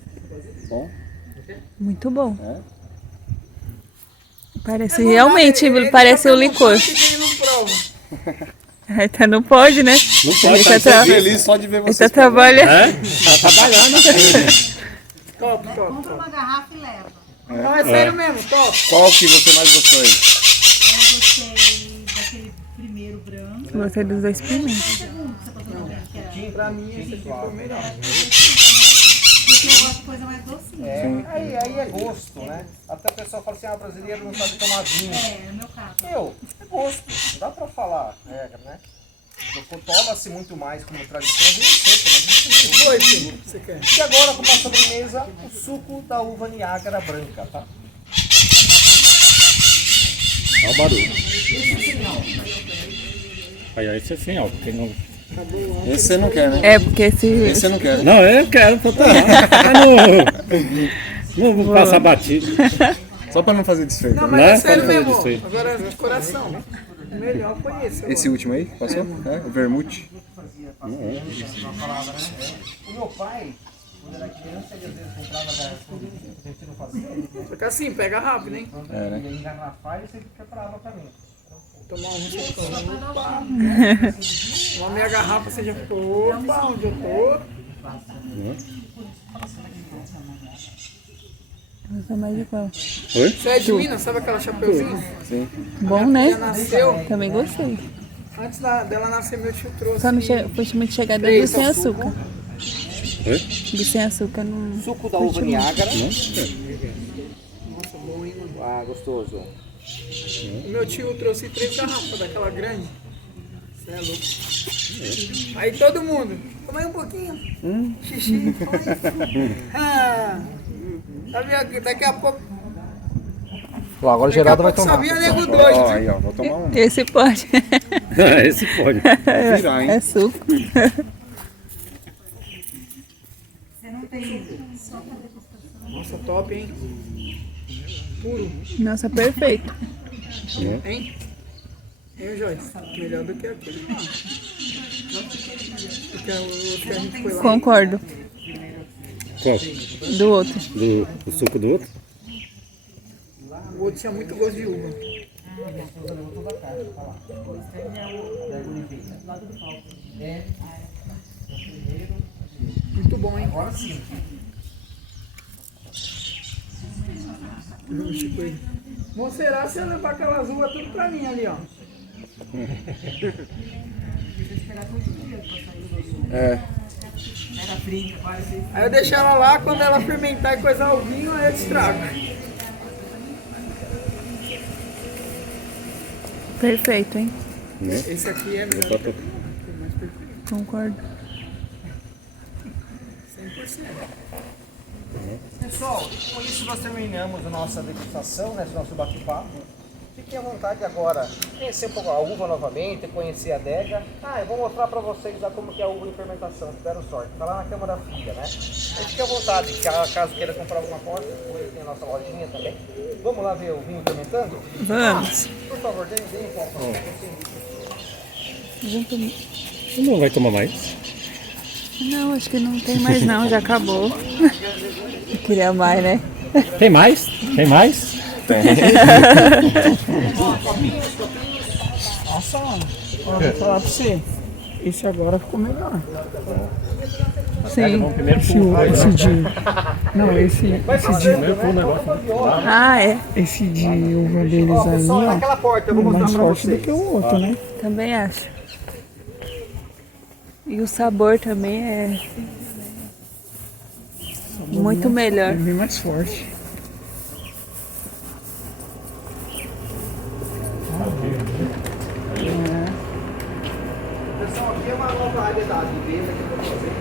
Bom. Muito bom. Parece É realmente, parece um licor. Ele não prova. Até não pode, né? Não pode, Ele tá tá, Feliz só de ver ele vocês. tá trabalhando. É? Tá trabalhando. Top, top, Compra top. uma garrafa e leva. Não, é sério mesmo, top. Qual que você mais gostou aí? Eu gostei daquele primeiro branco. Gostei dos dois primeiros. O segundo que você passou bem, que era. Pra mim, esse aqui foi o melhor. Porque eu gosto de coisa mais docinha. Aí é gosto, né? Até a pessoa fala assim, ah, brasileiro não sabe tomar vinho. É, no meu caso. É gosto, não dá pra falar regra, né? Toma-se muito mais como tradição, vinho seco, né? Foi, filho. Você quer? E agora, como a sobremesa, o suco da uva Niágara branca, tá? Olha o barulho. Aí esse é sem álcool, porque não... Esse você não quer, né? É, porque esse. Esse você não quer. Não, eu quero, tô tomando. Não vou passar batido. Só pra não fazer desfeito. Não, mas Né? é sério Pode fazer mesmo. disso aí. Agora, de coração. O melhor foi esse. Esse último aí, passou? É, o vermute. O meu pai, quando era criança, ele às vezes comprava garrafa que a gente não fazia. Só que assim, pega rápido, hein? É, né? Ele ia engarrafar e sempre preparava pra mim. Tomar um, você toma. Opa! Uma meia garrafa, você já ficou. Opa, onde eu tô? Nossa, mais igual. Oi? Você é de Minas, sabe aquela chapeuzinho? Bom, né? Ela nasceu, Também gostei. antes dela nascer, meu tio trouxe. Só não foi muito chegada do sem açúcar. Oi? Do sem açúcar não. Suco da uva Niágara. Nossa, bom, hein, mano? Ah, gostoso. O meu tio trouxe 3 garrafas daquela grande. Você é louco. Aí todo mundo, toma aí um pouquinho. Xixi, toma aí. Ah, daqui a pouco. Agora o Geraldo vai tomar. Só vinha nego Ó, doido. aí, ó, vou tomar um. Esse pode. Esse pode. Virar, hein? É suco. Você não tem só pra degustação. Nossa, top, hein? Puro, Nossa, perfeito. hein? Hein, Joyce? Melhor do que aquele. Porque o outro que a gente foi lá. Concordo. Qual? Do outro. Do suco do outro? O outro tinha muito gosto de uva. Muito bom, hein? Agora sim. Bom, será se eu levar aquelas uvas tudo pra mim ali, ó. É. Aí eu deixo ela lá, quando ela fermentar e coisar o vinho, aí eu estrago. Perfeito, hein? Esse aqui é melhor. Concordo. 100%. Pessoal, com isso nós terminamos a nossa degustação, né, nosso bate-papo. Fiquem à vontade agora, conhecer um pouco a uva novamente, conhecer a adega. Ah, eu vou mostrar para vocês lá como que é a uva em fermentação, tiveram sorte. Está lá na cama da filha, né? Então fique à vontade, caso queira comprar alguma coisa, tem a nossa lojinha também. Vamos lá ver o vinho fermentando? Vamos. Por favor, deem um pouco. Não vai tomar mais. Não, acho que não tem mais não, já acabou. Eu queria mais, né? Tem mais? Tem mais? Nossa, mano. Ó, vou falar pra você. Esse agora ficou melhor. Sim. Esse de... Não, esse de... Ah, é. Esse de uva deles aí, Pessoal, ó. naquela porta, eu vou É mostrar mais para forte do vocês. que o outro, né? Também acho. E o sabor também é muito melhor. É bem mais forte. Pessoal, aqui é uma nova variedade de mesa que eu vou fazer.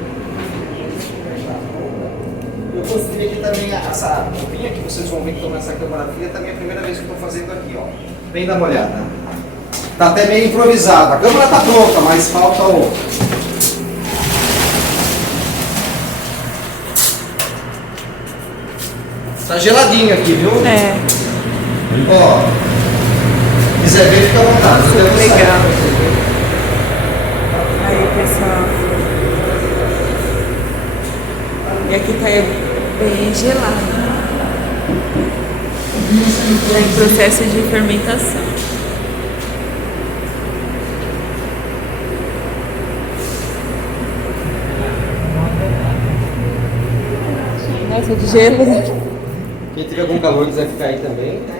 Eu construí aqui também essa roupinha que vocês vão ver que estão nessa câmara fria, também é a primeira vez que eu estou fazendo aqui, ó. Vem dar uma olhada. Tá até meio improvisado. A câmera tá pronta, mas falta o... Tá geladinho aqui, viu? É. Ó, quiser ver, fica à vontade. Legal. Aí, pessoal. E aqui tá bem gelado. Tá em processo de fermentação. Nossa, de gelo, né? Quem tiver com calor quiser ficar aí também, né?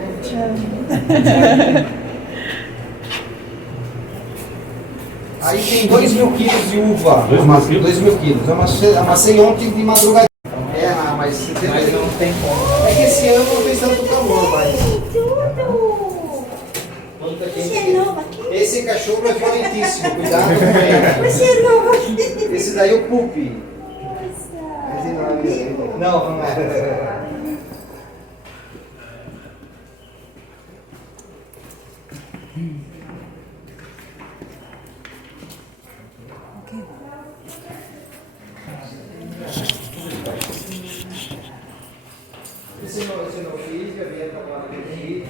Aí tem 2.000 quilos de uva. 2.000 quilos. Eu amassei ontem de madrugada. Mas não tem como. É que esse ano não fez tanto calor, mas. Esse cachorro é violentíssimo, cuidado com ele. Esse daí é o Pupi. Não, não é. Esse não fiz, já havia tomado aqui.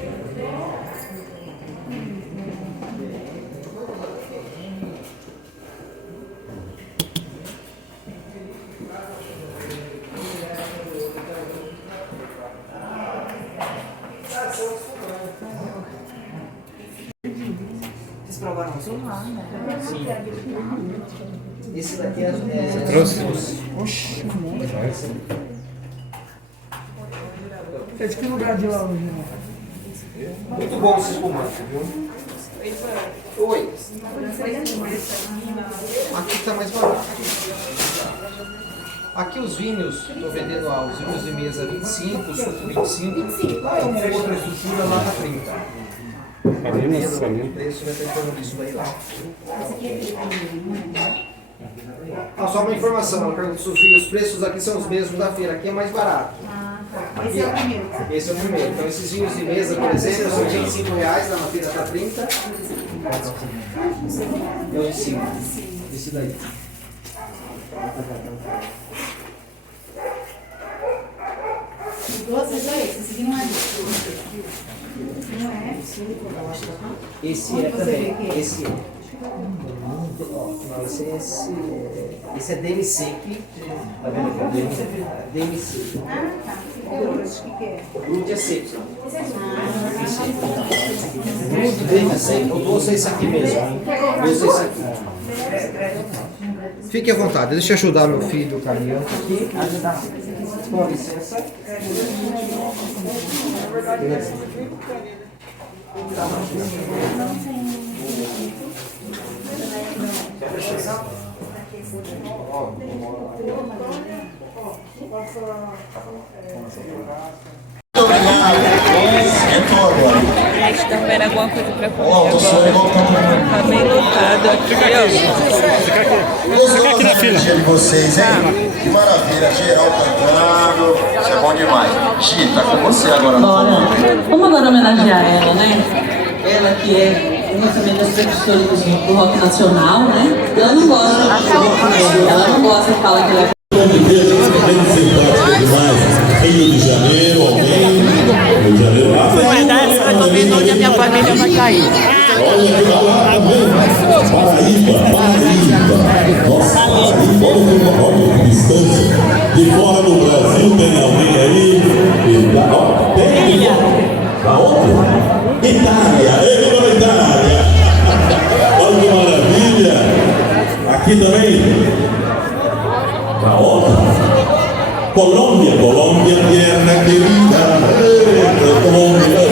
Vocês provaram o suco? Sim. Esse daqui é... Você trouxe? Oxi, É de que lugar de lá hoje? muito bom esse espumante, viu? Oi. Aqui está mais barato. Aqui os vinhos, estou vendendo os vinhos de mesa 25, suco 25. Lá é uma outra estrutura, lá tá 30. O preço vai estar em torno disso aí lá. Ah, só uma informação, eu pergunto se os preços aqui são os mesmos da feira, aqui é mais barato. Esse é o primeiro. Esse é o primeiro. Então esses vinhos de mesa, por exemplo, são R$25, lá na feira está 30. É o de cima. Esse daí. Doce, esse aqui não é doce. Não é? Esse é também. Esse é. Não, esse é demi-sec. Tá vendo aqui? Demi-sec. Ah, tá. O que é? O grude é seco. Demi-sec. O doce é esse aqui mesmo. O doce é esse aqui. Fique à vontade, deixa eu ajudar meu filho caminhando aqui. Com licença. Gente, tá vendo alguma coisa pra comer agora? Tá bem lotado aqui, ó. Fica aqui na fila. De vocês, hein? Que maravilha, geral cantando. Isso é bom demais. Gita, com você agora. Bora. Vamos agora homenagear ela, né? Ela que é uma também das professoras do rock nacional, né? Ela não gosta de rock, ela não gosta, fala que ela é... Rio de Janeiro, alguém? Rio de Janeiro. Vai dar essa comida onde a minha família vai cair. Olha que lá, Paraíba. Nossa, Paraíba, olha que distância. De fora do Brasil tem alguém aí? Tem? Da onde? Itália, ele para Itália. Olha que maravilha. Aqui também. Da onde? Colômbia, tierra querida, Colômbia,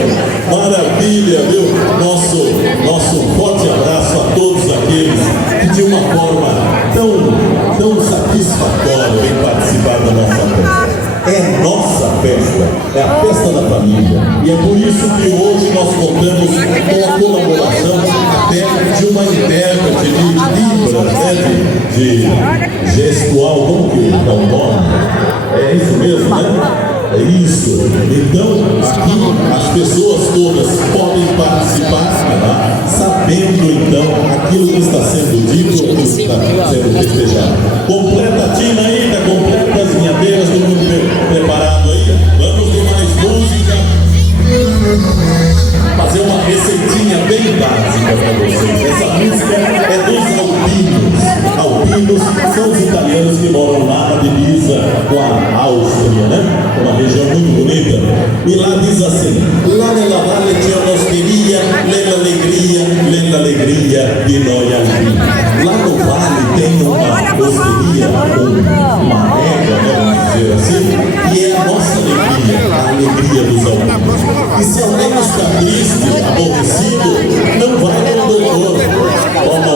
maravilha, viu? Nosso forte abraço a todos aqueles que de uma forma tão satisfatória vêm participar da nossa festa. É nossa festa, é a festa da família. E é por isso que hoje nós contamos com a colaboração até de uma intérprete de Libras, né? De gestual, como que é o nome? É isso mesmo, né? É isso. Então, aqui as pessoas todas podem participar, tá? Sabendo então aquilo que está sendo dito, aquilo que está sendo festejado. Completa a Tina aí, tá completa as vinhadeiras, todo mundo preparado aí? Vamos de mais música. Fazer uma receitinha bem básica para vocês. Essa música é dos alpinos. Alpinos são os italianos que moram lá na divisa com a Áustria, né? Uma região muito bonita. E lá diz assim: lá nella valle c'è un'osteria, nella alegria di noi alpini. Lá no vale tem uma osteria, uma régua, vamos dizer assim, que é a nossa alegria, a alegria dos alpinos. E se alguém está triste, aborrecido, não vai no doutor. Toma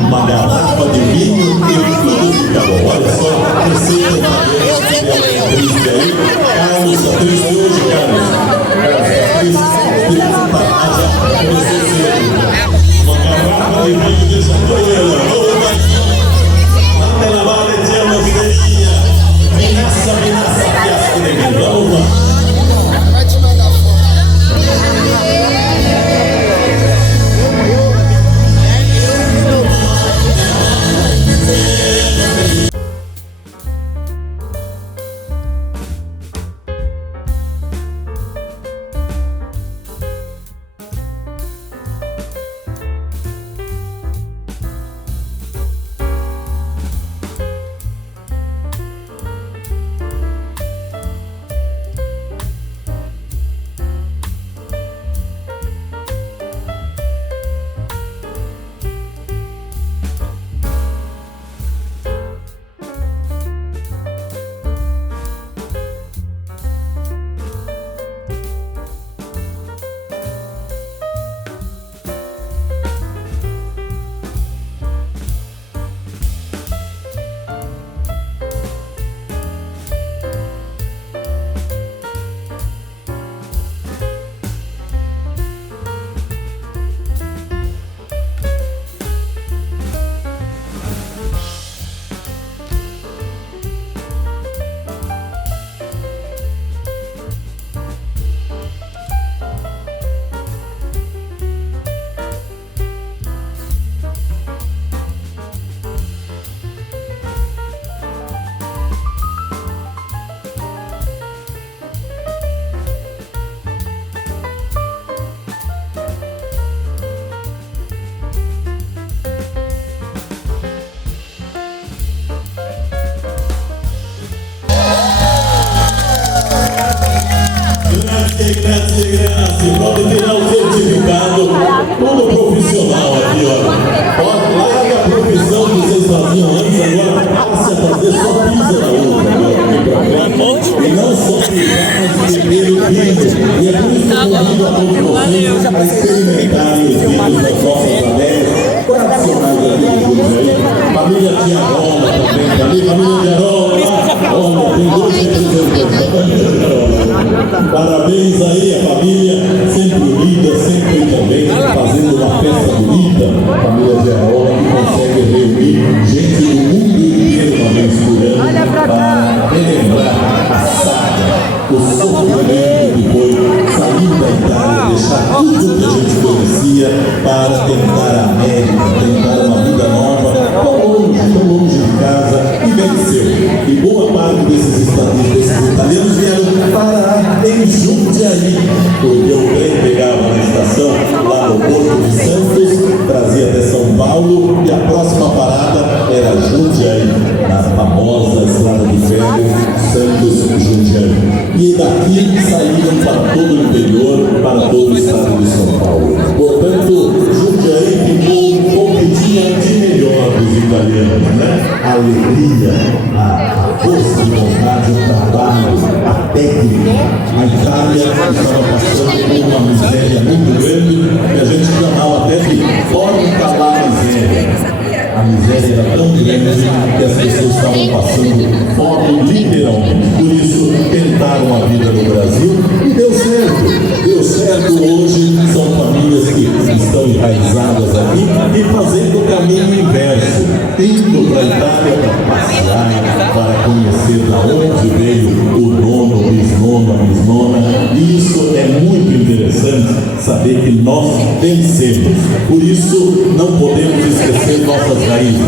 uma garrafa de vinho e tudo fica bom. Olha só, receita de triste aí. Carlos está triste hoje, Carlos. Triste, tá começou cedo. Uma garrafa de vinho deixa doida. Lá pela vale tinha uma osteria. Minassa, fiasco de mim. Vamos lá. Grazie, pode tirar o certificado, todo profissional aqui, ó. Larga a profissão que vocês faziam antes, agora passa a fazer só pisa na outra. E não só pisar, mas beber o vinho. E é por isso que eu convido a todos vocês a experimentarem os vinhos das nossas panelas tradicionais aqui do Jundiaí. Família Tia Rola também, família Tia Rola. Olha, tem dois representantes. Parabéns aí a família, sempre unida, sempre também fazendo uma festa bonita. A família Gerola que consegue reunir gente do mundo inteiro uma vez por ano para relembrar a saga, o sofrimento que foi sair da Itália, deixar tudo que a gente conhecia para tentar a América, tentar uma vida nova, tão longe de casa, e venceu. E boa parte desses italianos vieram parar em Jundiaí, porque o trem pegava na estação lá no Porto de Santos, trazia até São Paulo, e a próxima parada era Jundiaí, na famosa estrada de ferro Santos-Jundiaí. E daqui saíram para todo o interior, para todo o estado de São Paulo. Portanto, Jundiaí ficou o que tinha de melhor dos italianos, né? A alegria, a força de vontade, o trabalho, a técnica. A Itália estava passando por uma miséria muito grande, que a gente chamava até de porta da miséria. A miséria era tão grande que as pessoas estavam passando fome literalmente. Por isso, tentaram a vida no Brasil e deu certo. Deu certo hoje, são famílias que estão enraizadas aqui e fazendo o caminho inverso, indo para a Itália para passear, para conhecer de onde veio o nono Barcelona. E isso é muito interessante, saber que nós vencemos. Por isso, não podemos esquecer nossas raízes.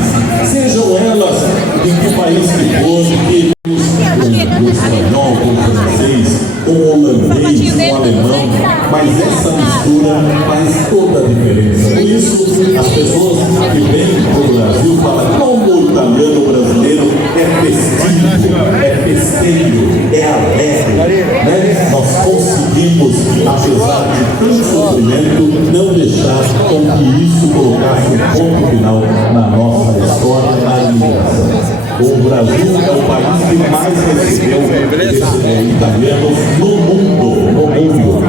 Sejam elas em que país que for, que com o espanhol, com o francês, com o holandês, com o alemão, mas essa mistura faz toda a diferença. Por isso, as pessoas que vêm para o Brasil falam como o italiano brasileiro é festivo, é festeiro, é alegre. Né? Nós conseguimos, apesar de tanto sofrimento, não deixar com que isso colocasse um ponto final na nossa história, na imigração. O Brasil é o país que mais recebeu italianos no mundo.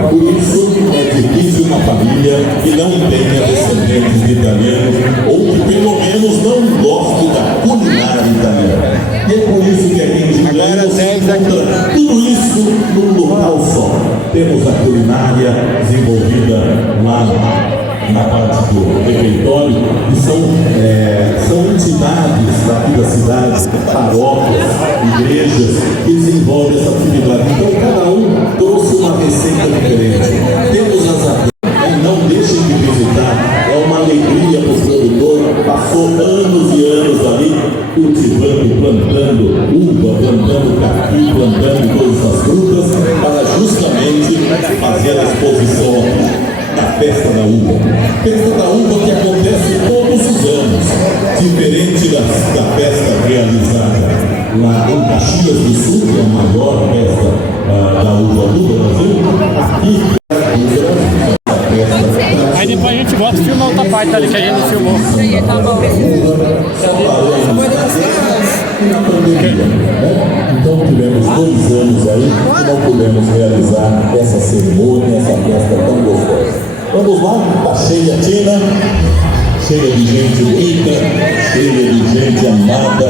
Por isso é difícil uma família que não tenha descendentes de italianos ou que pelo menos não goste da culinária italiana. E é por isso que aqui em Juliana se encontra tudo isso num local só. Temos a culinária desenvolvida lá na parte do refeitório, que são entidades daqui da cidade, paróquias, igrejas, que desenvolvem essa atividade. Então, cada um trouxe uma receita diferente. Temos as não deixem de visitar, é uma alegria para o produtor, passou anos e anos ali, cultivando, plantando uva, plantando caqui, plantando todas as frutas, para justamente fazer a exposição aqui. Da Festa da Uva. Festa da Uva que acontece todos os anos, diferente da festa realizada lá em Caxias do Sul, que é a maior festa da uva do Brasil. Aqui aí depois a gente volta e filma outra parte ali que a gente não filmou. Então tivemos 2 anos aí e não pudemos realizar essa cerimônia, essa festa tão gostosa. Vamos lá, tá cheia a tina, cheia de gente bonita, cheia de gente amada.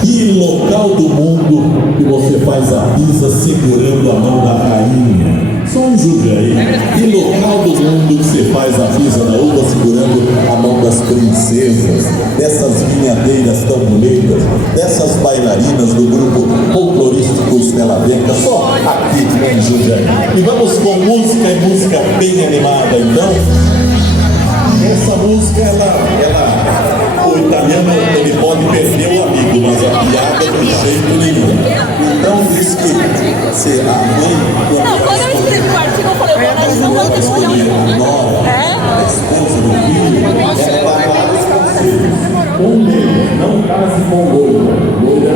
Que local do mundo que você faz a pisa segurando a mão da rainha? Só em Jundiaí. Que local do mundo que você faz a pisa da uva segurando a mão das princesas, dessas vinhadeiras tão bonitas, dessas bailarinas do grupo folclorístico Estela Bianca, só aqui em Jundiaí. E vamos com música e música bem animada, então. Essa música, o italiano, ele pode perder o amigo, mas a piada de jeito nenhum. Então diz que se a mãe... Não, quando eu escrevi o artigo, eu falei, nós não vamos escolher a nora, a esposa do filho, ela vai dar os conselhos. Um deles, não case com loira.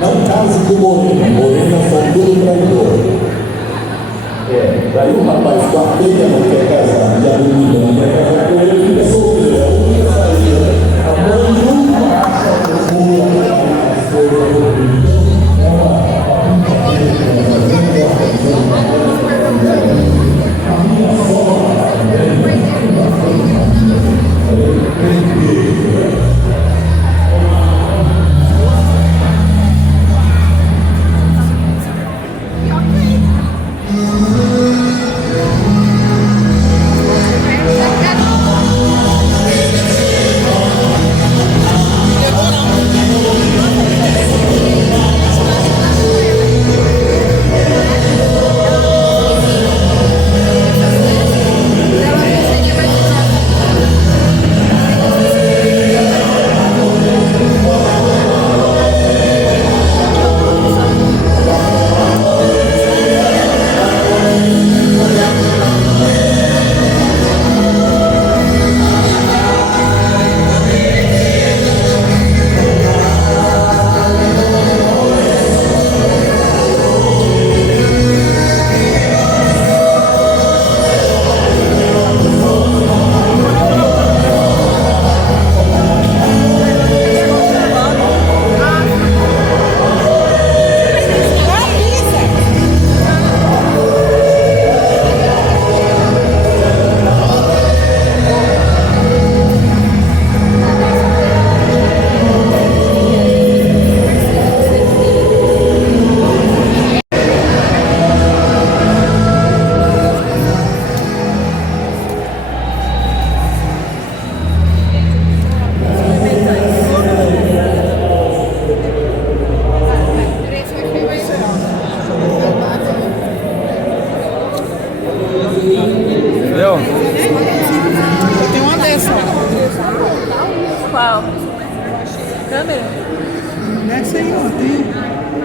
Não case com morena. Morena são tudo traidor. Daí o rapaz com a filha não quer casar, e a menina não quer casar com ele, fica solteiro, é a única saída. A mãe nunca acha que as coisas do filho. A minha sogra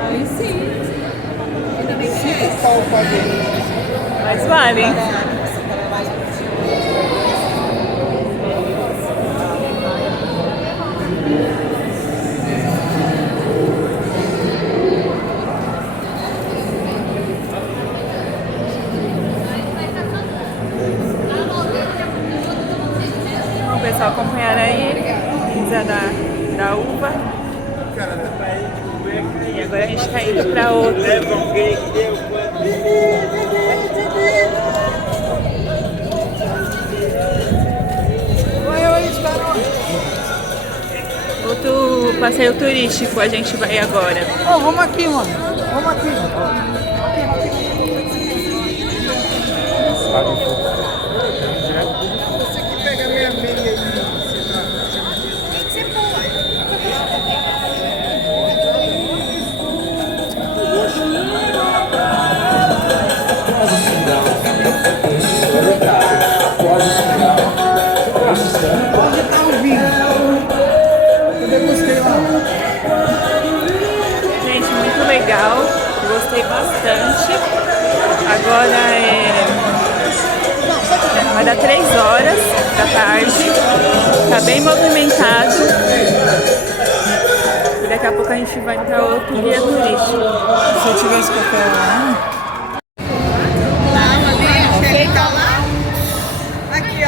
Aí sim. Se tal paguei. Mas vale, hein? O pessoal acompanhar aí, pizza da uva. E agora a gente tá indo pra outra. Outro passeio turístico a gente vai agora. Ó, vamos aqui, mano. Vamos aqui. Você que pega minha meia aí. Tem que ser boa. Onde tá o vinho? Eu degustei lá. Gente, muito legal. Gostei bastante. Agora vai dar 3 horas da tarde. Tá bem movimentado. E daqui a pouco a gente vai para outro guia turístico. Se eu tivesse qualquer lá. Aqui, ó.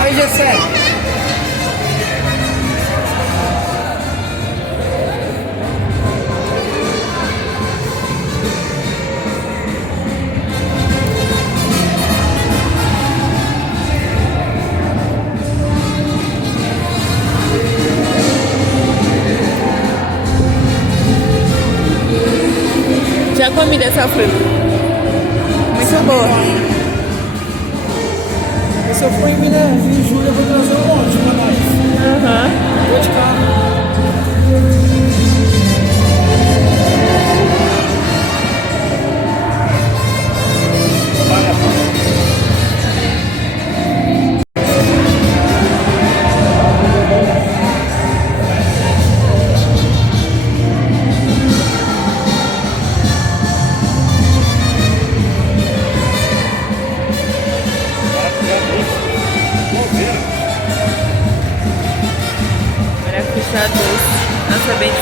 Aí, Gessé. Já comi dessa fruta. Muito boa. Se eu for em Minas em julho, eu vou trazer um monte pra nós. Vou de carro. Maracujá doce. Nossa, bem